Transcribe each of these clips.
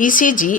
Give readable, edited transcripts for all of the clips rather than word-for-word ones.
ECG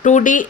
2D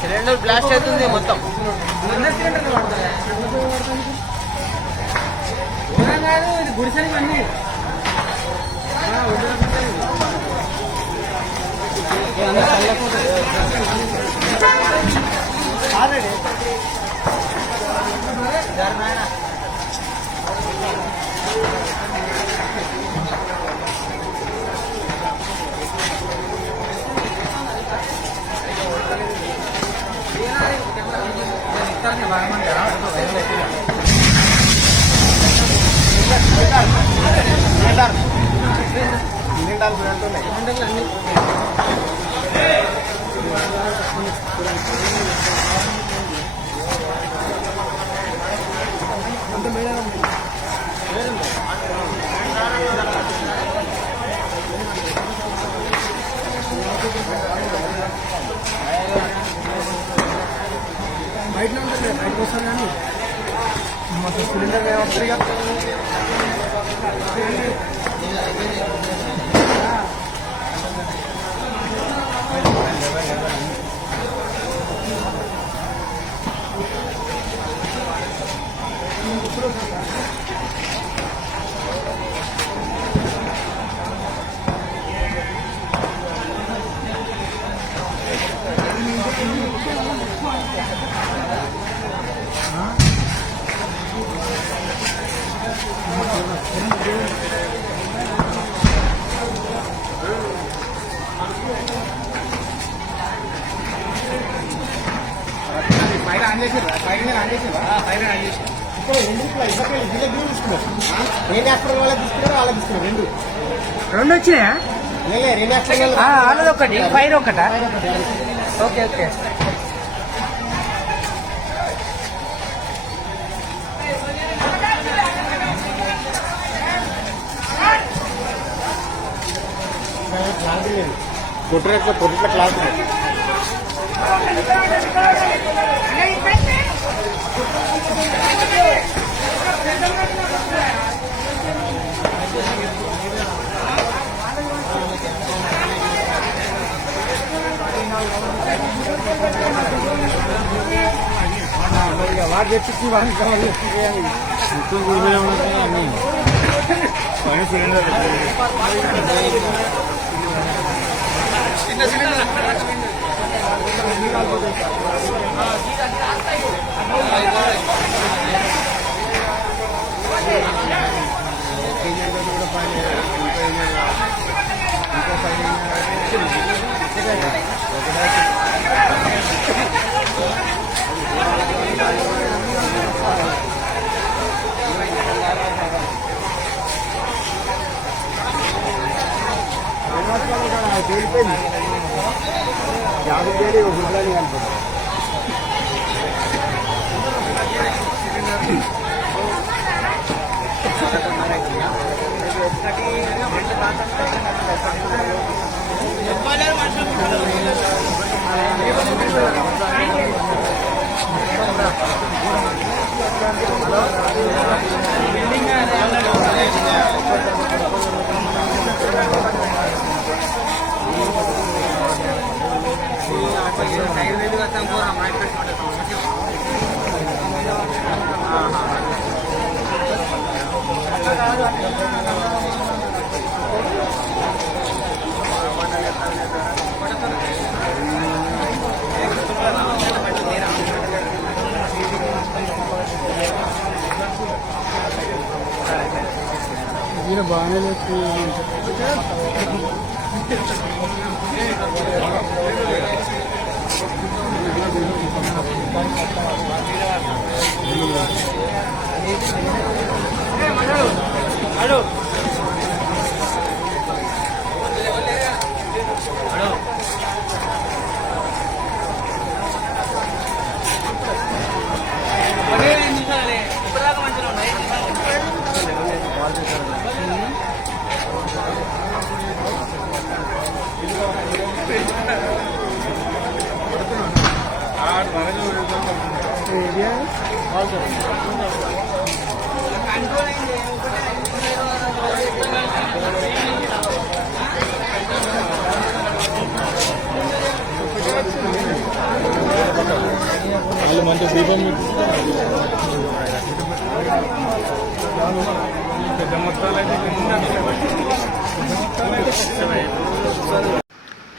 cylinder blast అవుతుంది మొత్తం. రెండు వచ్చినాయా? అదొకటి ఫైర్ ఒకటా? Okay okay. పొట్టిట్ల క్లాత్ వాడు తెచ్చి వాళ్ళు తేలిపోయింది 50 వేలు గుడ్లని కనుకుంటా ఈయన బాగానే లేదు హలో వాళ్ళు మంచి దీపం పెద్ద మొత్తాలు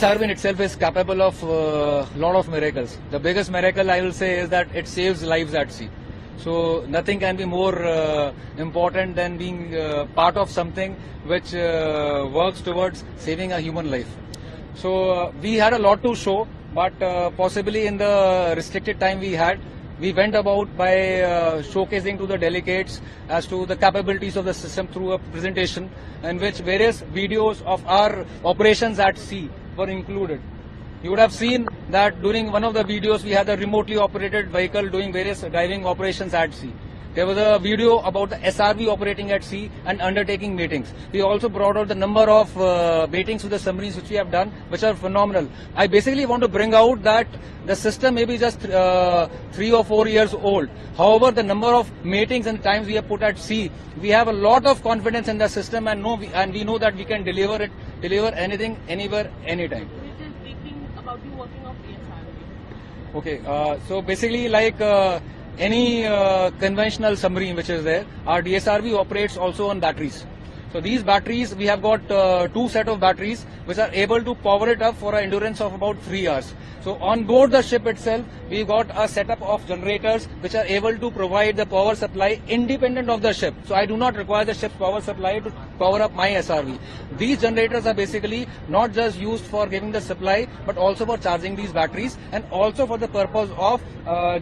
DSRB in itself is capable of lot of miracles. The biggest miracle I will say is that it saves lives at sea. So nothing can be more important than being part of something which works towards saving a human life. So we had a lot to show, but possibly in the restricted time we had, we went about by showcasing to the delegates as to the capabilities of the system through a presentation in which various videos of our operations at sea were included. You would have seen that during one of the videos we had a remotely operated vehicle doing various diving operations at sea. There was a video about the SRV operating at sea and undertaking matings. We also brought out the number of matings with the submarines which we have done, which are phenomenal. I basically want to bring out that the system may be just 3 or 4 years old. However, the number of matings and times we have put at sea, we have a lot of confidence in the system, and we know that we can deliver anything, anywhere, anytime. Which is big thing about you working on DSRB. Okay, so basically like any conventional submarine which is there, our DSRB operates also on batteries. So these batteries, we have got 2 set of batteries which are able to power it up for an endurance of about 3 hours. So on board the ship itself, we got a setup of generators which are able to provide the power supply independent of the ship. So I do not require the ship's power supply to power up my SRV. These generators are basically not just used for giving the supply, but also for charging these batteries, and also for the purpose of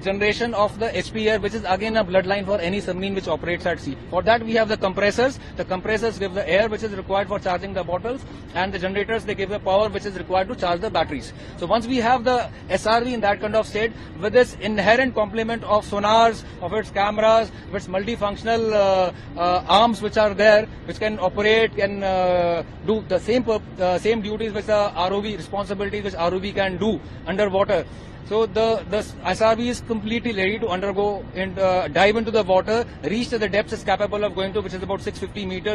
generation of the HP air, which is again a bloodline for any submarine which operates at sea. For that we have the compressors. The compressors give the air which is required for charging the bottles, and the generators, they give the power which is required to charge the batteries. So once we have the SRV in that kind of state, with this inherent complement of sonars, of its cameras, of its multifunctional arms which are there, which can operate, can do the same duties which the ROV responsibilities which ROV can do underwater. So the SRV is completely ready to undergo and dive into the water, reach to the depths it's capable of going to, which is about 650 meters.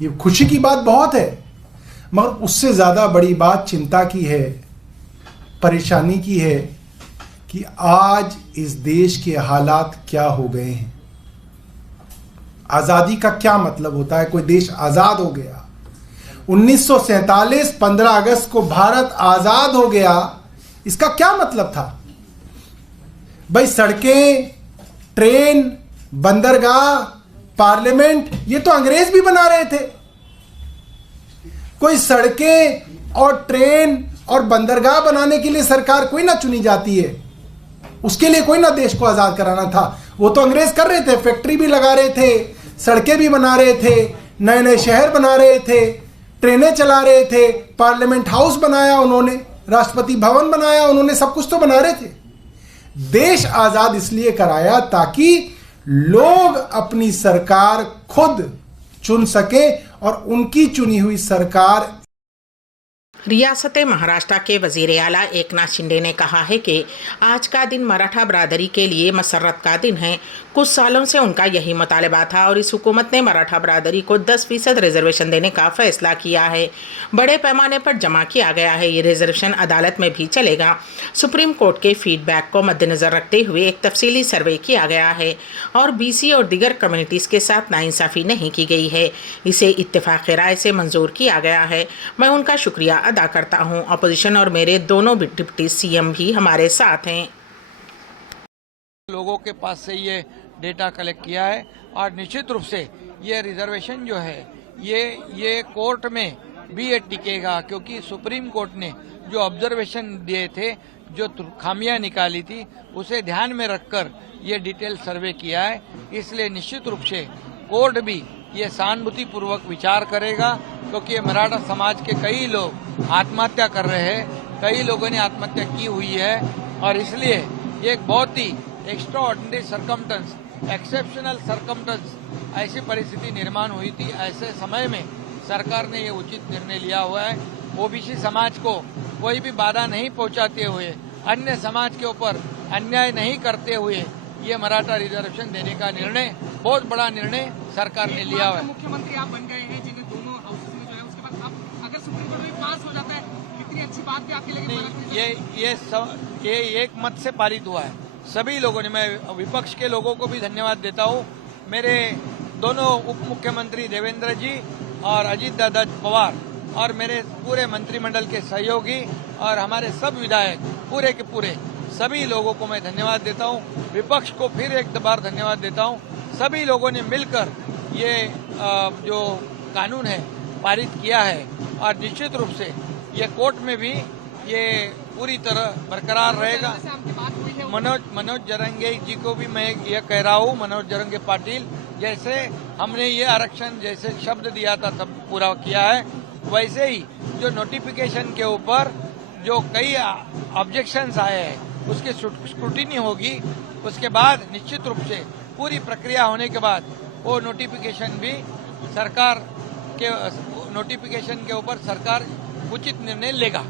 یہ خوشی کی بات بہت ہے، مگر اس سے زیادہ بڑی بات چنتا کی ہے، پریشانی کی ہے کہ آج اس دیش کے حالات کیا ہو گئے ہیں۔ آزادی کا کیا مطلب ہوتا ہے؟ کوئی دیش آزاد ہو گیا، 1947 15 اگست کو بھارت آزاد ہو گیا، اس کا کیا مطلب تھا؟ بھائی سڑکیں، ٹرین، بندرگاہ، پارلیمنٹ یہ تو انگریز بھی بنا رہے تھے۔ کوئی سڑکیں اور ٹرین اور بندرگاہ بنانے کے لیے سرکار کوئی نہ چنی جاتی ہے، اس کے لیے کوئی نہ دیش کو آزاد کرانا تھا، وہ تو انگریز کر رہے تھے، فیکٹری بھی لگا رہے تھے، سڑکیں بھی بنا رہے تھے، نئے نئے شہر بنا رہے تھے، ٹرینیں چلا رہے تھے، پارلیمنٹ ہاؤس بنایا انہوں نے، راشٹرپتی بھون بنایا انہوں نے، سب کچھ تو بنا رہے تھے۔ دیش آزاد اس لیے کرایا تاکہ لوگ اپنی سرکار خود چن سکیں اور ان کی چنی ہوئی سرکار۔ ریاست مہاراشٹر کے وزیر اعلیٰ ایکناتھ شنڈے نے کہا ہے کہ آج کا دن مراٹھا برادری کے لیے مسرت کا دن ہے۔ کچھ سالوں سے ان کا یہی مطالبہ تھا اور اس حکومت نے مراٹھا برادری کو 10% ریزرویشن دینے کا فیصلہ کیا ہے۔ بڑے پیمانے پر جمع کیا گیا ہے۔ یہ ریزرویشن عدالت میں بھی چلے گا۔ سپریم کورٹ کے فیڈ بیک کو مد نظر رکھتے ہوئے ایک تفصیلی سروے کیا گیا ہے اور BC اور دیگر کمیونٹیز کے ساتھ ناانصافی نہیں کی گئی ہے۔ اسے اتفاق رائے سے منظور کیا گیا ہے۔ میں ان کا شکریہ ادا کرتا ہوں۔ اپوزیشن اور میرے دونوں ڈپٹی CM بھی ہمارے ساتھ ہیں۔ لوگوں کے پاس سے یہ ڈیٹا کلیکٹ کیا ہے اور نشچت روپ سے یہ ریزرویشن جو ہے یہ کورٹ میں بھی یہ ٹکے گا، کیونکہ سپریم کورٹ نے جو آبزرویشن دیے تھے، جو خامیاں نکالی تھی، اسے دھیان میں رکھ کر یہ ڈیٹیل سروے کیا ہے۔ اس لیے نشچت روپ سے کورٹ بھی یہ سہانبھوتی پوروک وچار کرے گا، کیونکہ یہ مراٹھا سماج کے کئی لوگ آتمہتیا کر رہے ہیں، کئی لوگوں نے آتمہتیا کی ہوئی ہے، اور اس لیے یہ ایک بہت ہی ایکسٹرا آرڈنری سرکمٹنس، ایکسیپشنل سرکمٹنس ایسی پریستھتی نرمان ہوئی تھی۔ ایسے سمے میں سرکار نے یہ اچت نرنے لیا ہوا ہے۔ OBC سماج کو کوئی بھی بادھا نہیں پہنچاتے ہوئے، انیہ سماج کے اوپر انیائے نہیں کرتے ہوئے یہ مراٹھا ریزرویشن دینے کا نرنے، بہت بڑا نرنے سرکار نے لیا ہوا ہے۔ مکھیہ منتری آپ بن گئے ہیں، جنہیں دونوں ہاؤسز میں جو ہے اس کے بعد اب اگر سپریم کورٹ میں پاس ہو جاتا ہے، کتنی اچھی بات بھی آپ کے لیے۔ یہ ایک مت سے پارت ہوا ہے۔ سبھی لوگوں نے، میں وپکش کے لوگوں کو بھی دھنیواد دیتا ہوں، میرے دونوں اپ مکھیہ منتری دیویندر جی اور اجیت دادا پوار اور میرے پورے منتری منڈل کے سہیوگی اور ہمارے سب ودھائک پورے کے پورے سبھی لوگوں کو میں دھنیواد دیتا ہوں۔ وپکش کو پھر ایک بار دھنیواد دیتا ہوں۔ سبھی لوگوں نے مل کر یہ جو قانون ہے پارت کیا ہے، اور نشچت روپ سے یہ کورٹ میں بھی یہ پوری طرح برقرار رہے گا۔ منوج جرنگے جی کو بھی میں یہ کہہ رہا ہوں، منوج جرنگے پاٹل، جیسے ہم نے یہ آرکشن جیسے شبد دیا تھا تب پورا کیا ہے، ویسے ہی جو نوٹیفیکیشن کے اوپر جو کئی آبجیکشنز آئے ہیں اس کی اسکروٹینی ہوگی، اس کے بعد نشچت روپ سے پوری پرکریا ہونے کے بعد وہ نوٹیفیکیشن بھی سرکار کے نوٹیفیکیشن کے اوپر سرکار اچت نرنے لے گا۔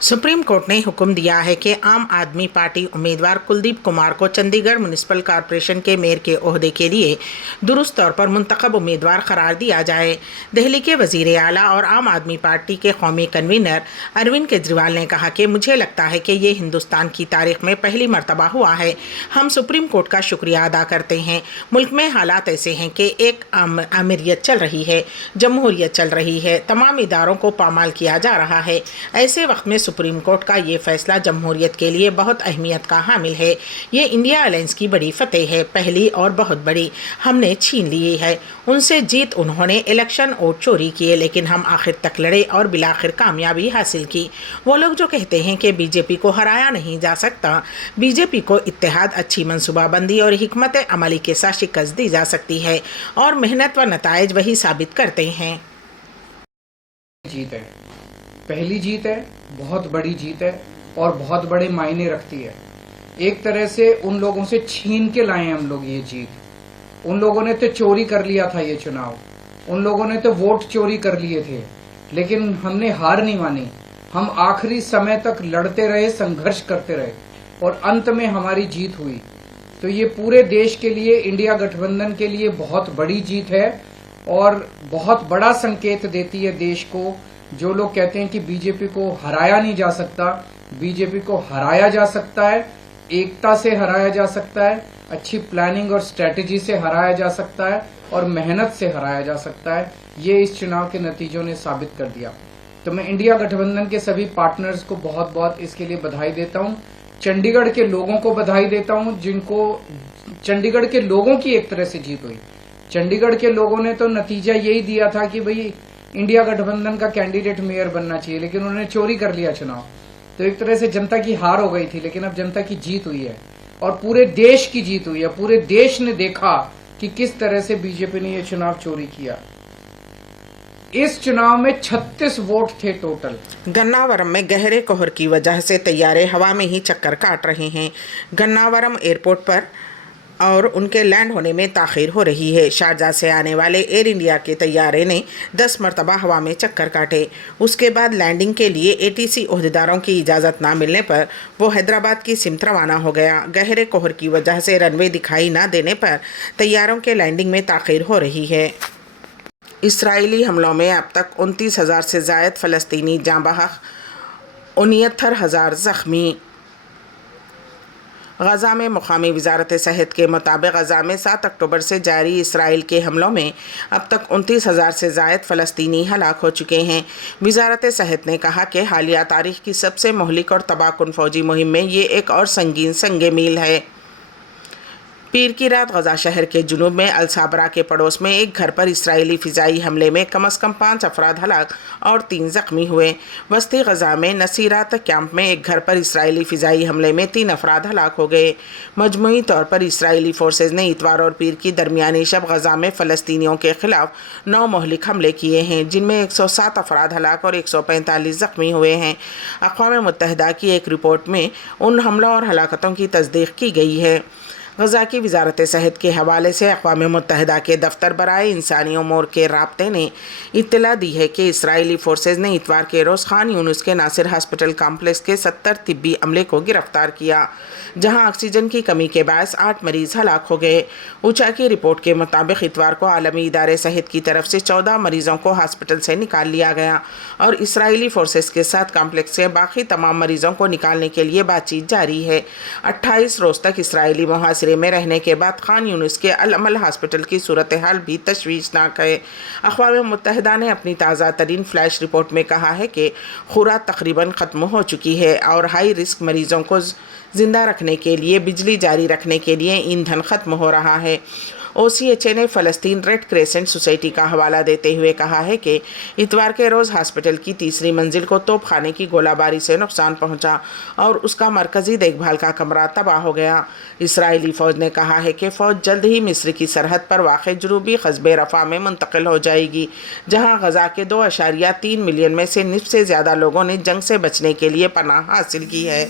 سپریم کورٹ نے حکم دیا ہے کہ عام آدمی پارٹی امیدوار کلدیپ کمار کو چندی گڑھ میونسپل کارپوریشن کے میئر کے عہدے کے لیے درست طور پر منتخب امیدوار قرار دیا جائے۔ دہلی کے وزیر اعلیٰ اور عام آدمی پارٹی کے قومی کنوینر اروند کیجریوال نے کہا کہ مجھے لگتا ہے کہ یہ ہندوستان کی تاریخ میں پہلی مرتبہ ہوا ہے۔ ہم سپریم کورٹ کا شکریہ ادا کرتے ہیں۔ ملک میں حالات ایسے ہیں کہ ایک آمریت چل رہی ہے، جمہوریت چل رہی ہے، تمام اداروں کو پامال کیا جا رہا ہے۔ ایسے وقت میں سپریم کورٹ کا یہ فیصلہ جمہوریت کے لیے بہت اہمیت کا حامل ہے۔ یہ انڈیا الائنس کی بڑی فتح ہے، پہلی اور بہت بڑی۔ ہم نے چھین لی ہے ان سے جیت۔ انہوں نے الیکشن ووٹ چوری کیے، لیکن ہم آخر تک لڑے اور بالآخر کامیابی حاصل کی۔ وہ لوگ جو کہتے ہیں کہ BJP کو ہرایا نہیں جا سکتا، BJP کو اتحاد، اچھی منصوبہ بندی اور حکمت عملی کے ساتھ شکست دی جا سکتی ہے، اور محنت و نتائج وہی ثابت کرتے ہیں۔ جیت ہے، پہلی جیت ہے، بہت بڑی جیت ہے اور بہت بڑے معنی رکھتی ہے۔ ایک طرح سے ان لوگوں سے چھین کے لائے ہم لوگ یہ جیت۔ ان لوگوں نے تو چوری کر لیا تھا یہ چناؤ، ان لوگوں نے تو ووٹ چوری کر لیے تھے، لیکن ہم نے ہار نہیں مانی۔ ہم آخری سمے تک لڑتے رہے، سنگھرش کرتے رہے، اور انت میں ہماری جیت ہوئی۔ تو یہ پورے دیش کے لیے، انڈیا گٹھ بندھن کے لیے بہت بڑی جیت ہے، اور بہت بڑا سنکیت دیتی ہے دیش کو. جو لوگ کہتے ہیں کہ بی جے پی کو ہرایا نہیں جا سکتا، بی جے پی کو ہرایا جا سکتا ہے، ایکتا سے ہرایا جا سکتا ہے، اچھی پلاننگ اور اسٹریٹجی سے ہرایا جا سکتا ہے اور محنت سے ہرایا جا سکتا ہے. یہ اس چناؤ کے نتیجوں نے ثابت کر دیا. تو میں انڈیا گٹھ بندھن کے سبھی پارٹنرز کو بہت بہت اس کے لیے بدھائی دیتا ہوں. چنڈی گڑھ کے لوگوں کو بدھائی دیتا ہوں جن کو چنڈی گڑھ کے لوگوں کی ایک طرح سے جیت ہوئی. چنڈی گڑھ کے لوگوں نے تو نتیجہ یہی دیا تھا کہ بھئی انڈیا گٹھ بندھن کا کینڈیڈیٹ میئر بننا چاہیے، لیکن انہوں نے چوری کر لیا چناؤ. تو ایک طرح سے جنتا کی ہار ہو گئی تھی، لیکن اب جنتا کی جیت ہوئی ہے اور پورے دیش کی جیت ہوئی ہے. پورے دیش نے دیکھا کہ کس طرح سے بی جے پی نے یہ چناؤ چوری کیا. اس چناؤ میں 36 ووٹ تھے ٹوٹل. گناورم میں گہرے کوہر کی وجہ سے طیارے ہوا میں ہی چکر کاٹ رہے ہیں. گناورم ایئرپورٹ پر اور ان کے لینڈ ہونے میں تاخیر ہو رہی ہے. شارجہ سے آنے والے ایئر انڈیا کے طیارے نے 10 مرتبہ ہوا میں چکر کاٹے. اس کے بعد لینڈنگ کے لیے ATC عہدیداروں کی اجازت نہ ملنے پر وہ حیدرآباد کی سمت روانہ ہو گیا. گہرے کوہر کی وجہ سے رن وے دکھائی نہ دینے پر طیاروں کے لینڈنگ میں تاخیر ہو رہی ہے. اسرائیلی حملوں میں اب تک 29,000 سے زائد فلسطینی جاں بحق، 69,000 زخمی. غزہ میں مقامی وزارت صحت کے مطابق غزہ میں 7 اکتوبر سے جاری اسرائیل کے حملوں میں اب تک 29,000 سے زائد فلسطینی ہلاک ہو چکے ہیں. وزارت صحت نے کہا کہ حالیہ تاریخ کی سب سے مہلک اور تباہ کن فوجی مہم میں یہ ایک اور سنگین سنگ میل ہے. پیر کی رات غزہ شہر کے جنوب میں الصابرہ کے پڑوس میں ایک گھر پر اسرائیلی فضائی حملے میں کم از کم 5 افراد ہلاک اور 3 زخمی ہوئے. وسطی غزہ میں نصیرات کیمپ میں ایک گھر پر اسرائیلی فضائی حملے میں 3 افراد ہلاک ہو گئے. مجموعی طور پر اسرائیلی فورسز نے اتوار اور پیر کی درمیانی شب غزہ میں فلسطینیوں کے خلاف 9 مہلک حملے کیے ہیں، جن میں 107 افراد ہلاک اور 145 زخمی ہوئے ہیں. اقوام متحدہ کی ایک رپورٹ میں ان حملوں اور ہلاکتوں کی تصدیق کی گئی ہے. غزہ کی وزارت صحت کے حوالے سے اقوام متحدہ کے دفتر برائے انسانی امور کے رابطے نے اطلاع دی ہے کہ اسرائیلی فورسز نے اتوار کے روز خان یونس کے ناصر ہاسپٹل کمپلیکس کے 70 طبی عملے کو گرفتار کیا، جہاں آکسیجن کی کمی کے باعث 8 مریض ہلاک ہو گئے. اوچا کی رپورٹ کے مطابق اتوار کو عالمی ادارے صحت کی طرف سے 14 مریضوں کو ہاسپٹل سے نکال لیا گیا اور اسرائیلی فورسز کے ساتھ کمپلیکس سے باقی تمام مریضوں کو نکالنے کے لیے بات چیت جاری ہے. 28 روز تک اسرائیلی محاصرے میں رہنے کے بعد خان یونس کے العمل ہاسپٹل کی صورتحال بھی تشویشناک ہے. اقوام متحدہ نے اپنی تازہ ترین فلیش رپورٹ میں کہا ہے کہ خوراک تقریباً ختم ہو چکی ہے اور ہائی رسک مریضوں کو زندہ رکھنے کے لیے بجلی جاری رکھنے کے لیے ایندھن ختم ہو رہا ہے. OCHA نے فلسطین ریڈ کریسنٹ سوسائٹی کا حوالہ دیتے ہوئے کہا ہے کہ اتوار کے روز ہاسپٹل کی 3ری منزل کو توپ خانے کی گولہ باری سے نقصان پہنچا اور اس کا مرکزی دیکھ بھال کا کمرہ تباہ ہو گیا. اسرائیلی فوج نے کہا ہے کہ فوج جلد ہی مصر کی سرحد پر واقع جنوبی قصبے رفح میں منتقل ہو جائے گی، جہاں غزہ کے 2.3 ملین میں سے نصف سے زیادہ لوگوں نے جنگ سے بچنے کے لیے پناہ حاصل کی ہے.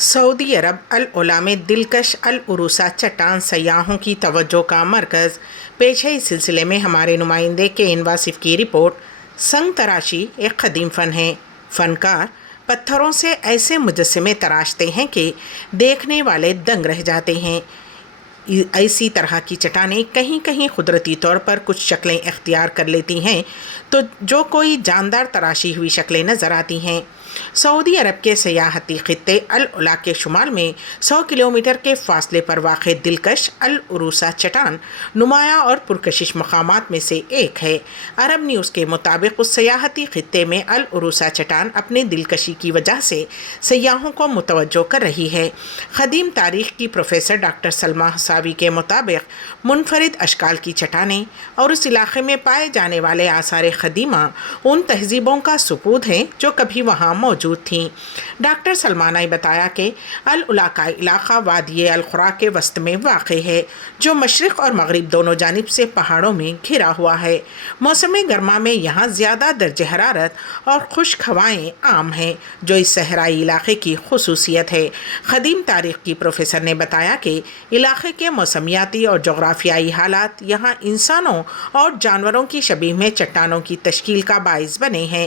سعودی عرب العلا میں دلکش العروسہ چٹان سیاحوں کی توجہ کا مرکز. پیش ہے اس سلسلے میں ہمارے نمائندے KN واصف کی رپورٹ. سنگ تراشی ایک قدیم فن ہے. فنکار پتھروں سے ایسے مجسمے تراشتے ہیں کہ دیکھنے والے دنگ رہ جاتے ہیں. ایسی طرح کی چٹانیں کہیں کہیں قدرتی طور پر کچھ شکلیں اختیار کر لیتی ہیں تو جو کوئی جاندار تراشی ہوئی شکلیں نظر آتی ہیں. سعودی عرب کے سیاحتی خطے العلا کے شمال میں 100 کلومیٹر کے فاصلے پر واقع دلکش العروسہ چٹان نمایاں اور پرکشش مقامات میں سے ایک ہے. عرب نیوز کے مطابق اس سیاحتی خطے میں العروسہ چٹان اپنے دلکشی کی وجہ سے سیاحوں کو متوجہ کر رہی ہے. قدیم تاریخ کی پروفیسر ڈاکٹر سلمہ حساوی کے مطابق منفرد اشکال کی چٹانیں اور اس علاقے میں پائے جانے والے آثار قدیمہ ان تہذیبوں کا ثبوت ہیں جو کبھی وہاں موجود تھیں. ڈاکٹر سلمہ نے بتایا کہ العلا کا علاقہ وادی القرا کے وسط میں واقع ہے جو مشرق اور مغرب دونوں جانب سے پہاڑوں میں گھرا ہوا ہے. موسم گرما میں یہاں زیادہ درجہ حرارت اور خشک ہوائیں عام ہیں جو اس صحرائی علاقے کی خصوصیت ہے. قدیم تاریخ کی پروفیسر نے بتایا کہ علاقے کے موسمیاتی اور جغرافیائی حالات یہاں انسانوں اور جانوروں کی شبیہ میں چٹانوں کی تشکیل کا باعث بنے ہیں.